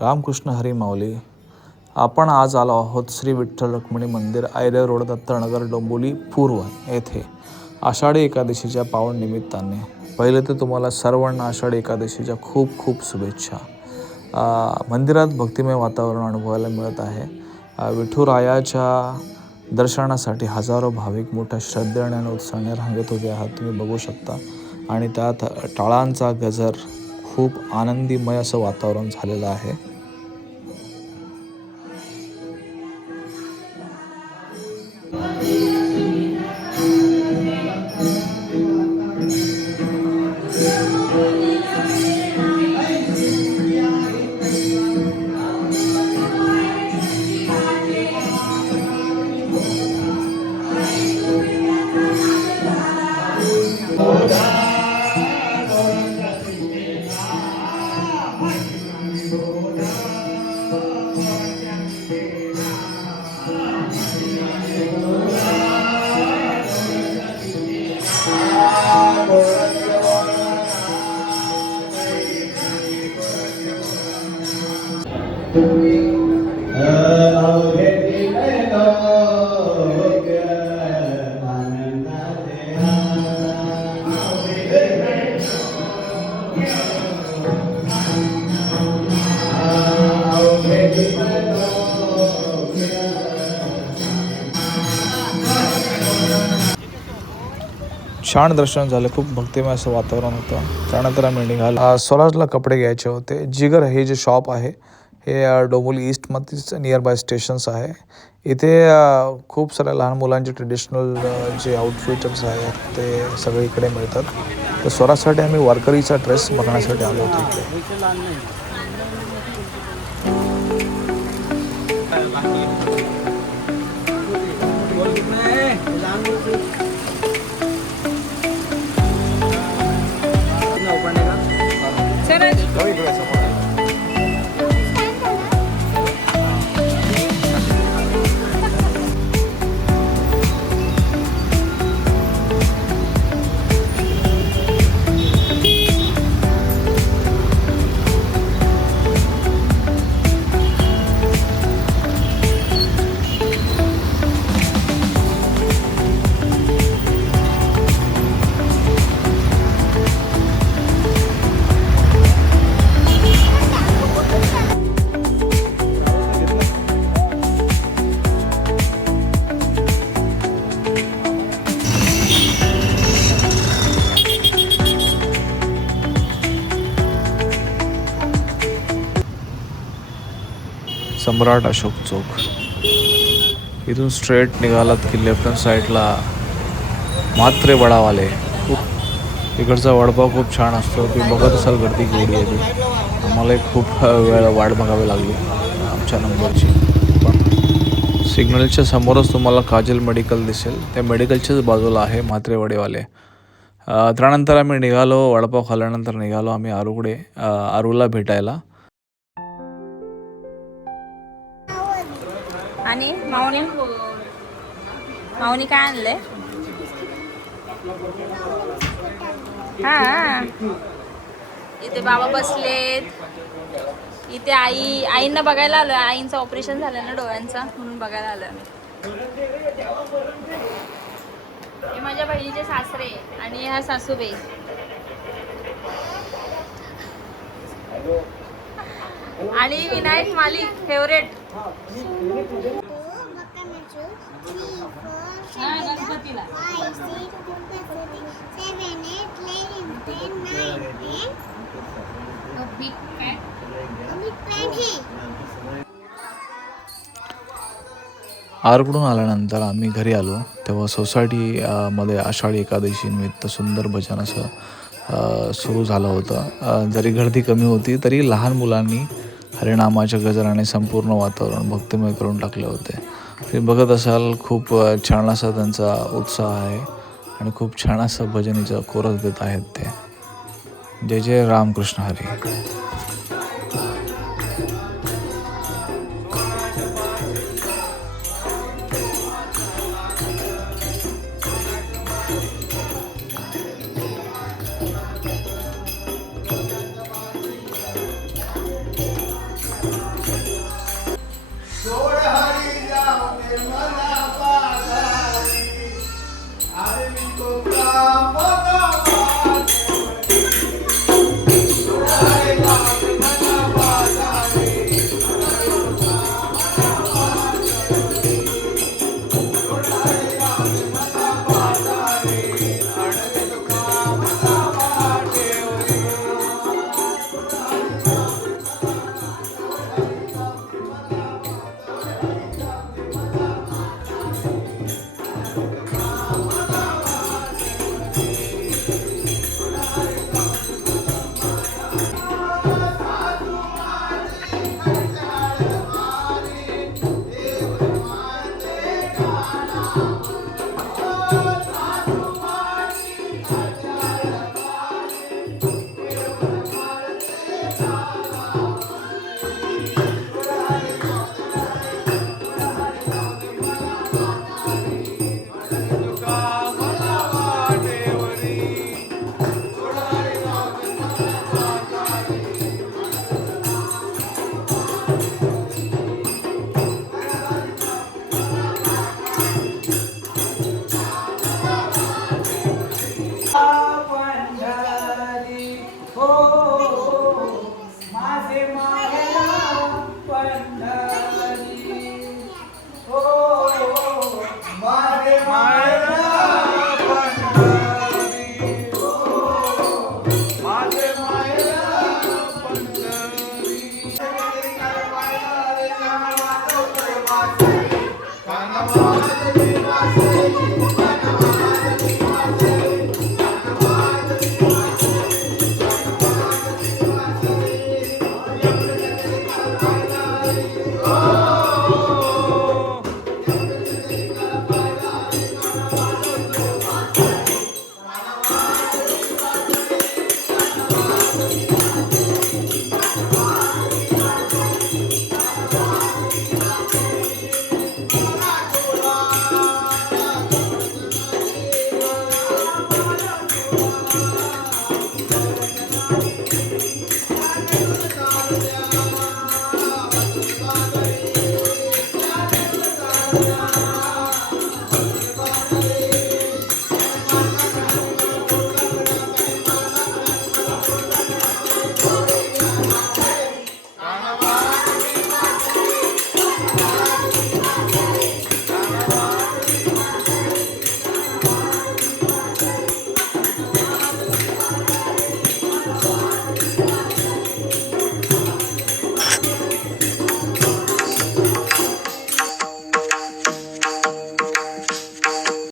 रामकृष्ण हरी माऊली. आपण आज आलो आहोत श्री विठ्ठल रुक्मिणी मंदिर, आयरे रोड, दत्तनगर, डोंबिवली पूर्व येथे आषाढी एकादशीच्या पावन निमित्ताने. पहिले तर तुम्हाला सर्वांना आषाढी एकादशीच्या खूप खूप शुभेच्छा. मंदिरात भक्तिमय वातावरण अनुभवायला मिळत आहे. विठुरायाच्या दर्शनासाठी हजारो भाविक मोठ्या श्रद्धेने आणि उत्साहाने रांगेत उभे आहात, तुम्ही बघू शकता. आणि त्यात टाळांचा गजर, खूप आनंदीमय असं वातावरण झालेलं आहे. छान दर्शन झालं, खूप भक्तिमय असं वातावरण होतं. त्यानंतर आम्ही निघालो. स्वराजला कपडे घ्यायचे होते. जिगर हे जे शॉप आहे हे डोंबिवली ईस्टमध्येच नियर बाय स्टेशन्स आहे. इथे खूप साऱ्या लहान मुलांचे ट्रेडिशनल जे आउटफिट्स आहेत ते सगळे इकडे मिळतात. तर स्वराजसाठी आम्ही वारकरीचा ड्रेस बघण्यासाठी आलो होतो इकडे. सम्राट अशोक चौक. इथून स्ट्रेट निघालात की लेफ्ट हँड साईडला म्हात्रे वडावाले. इकडचा वडापाव खूप छान असतो. तुम्ही बघत असाल गर्दी केवढी आहे ती. आम्हाला खूप वेळ वाट बघावी लागली आमच्या नंबरची. पण सिग्नलच्या समोरच तुम्हाला काजल मेडिकल दिसेल. त्या मेडिकलच्याच बाजूला आहे म्हात्रे वडेवाले. त्यानंतर आम्ही निघालो. वडापाव खाल्ल्यानंतर निघालो आम्ही आरूला भेटायला. आणि माऊनी काय आणले? हा, इथे बाबा बसलेत. इथे आईंना बघायला आलं. आईंचं ऑपरेशन झालं ना डोळ्यांचं, म्हणून बघायला आलं. हे माझ्या बहिणीचे सासरे आणि ह्या सासूबाई. आणि विनायक मालिक फेवरेट. आरकडून आल्यानंतर आम्ही घरी आलो तेव्हा सोसायटी मध्ये आषाढी एकादशी निमित्त सुंदर भजन असं सुरू झालं होतं. जरी गर्दी कमी होती तरी लहान मुलांनी हरिनामाच्या गजराने संपूर्ण वातावरण भक्तिमय करून टाकले होते. तुम्ही बघत असाल, खूप छान असा त्यांचा उत्साह आहे आणि खूप छान असं भजनीचं कोरस देत आहेत ते. जय जय रामकृष्ण हरी.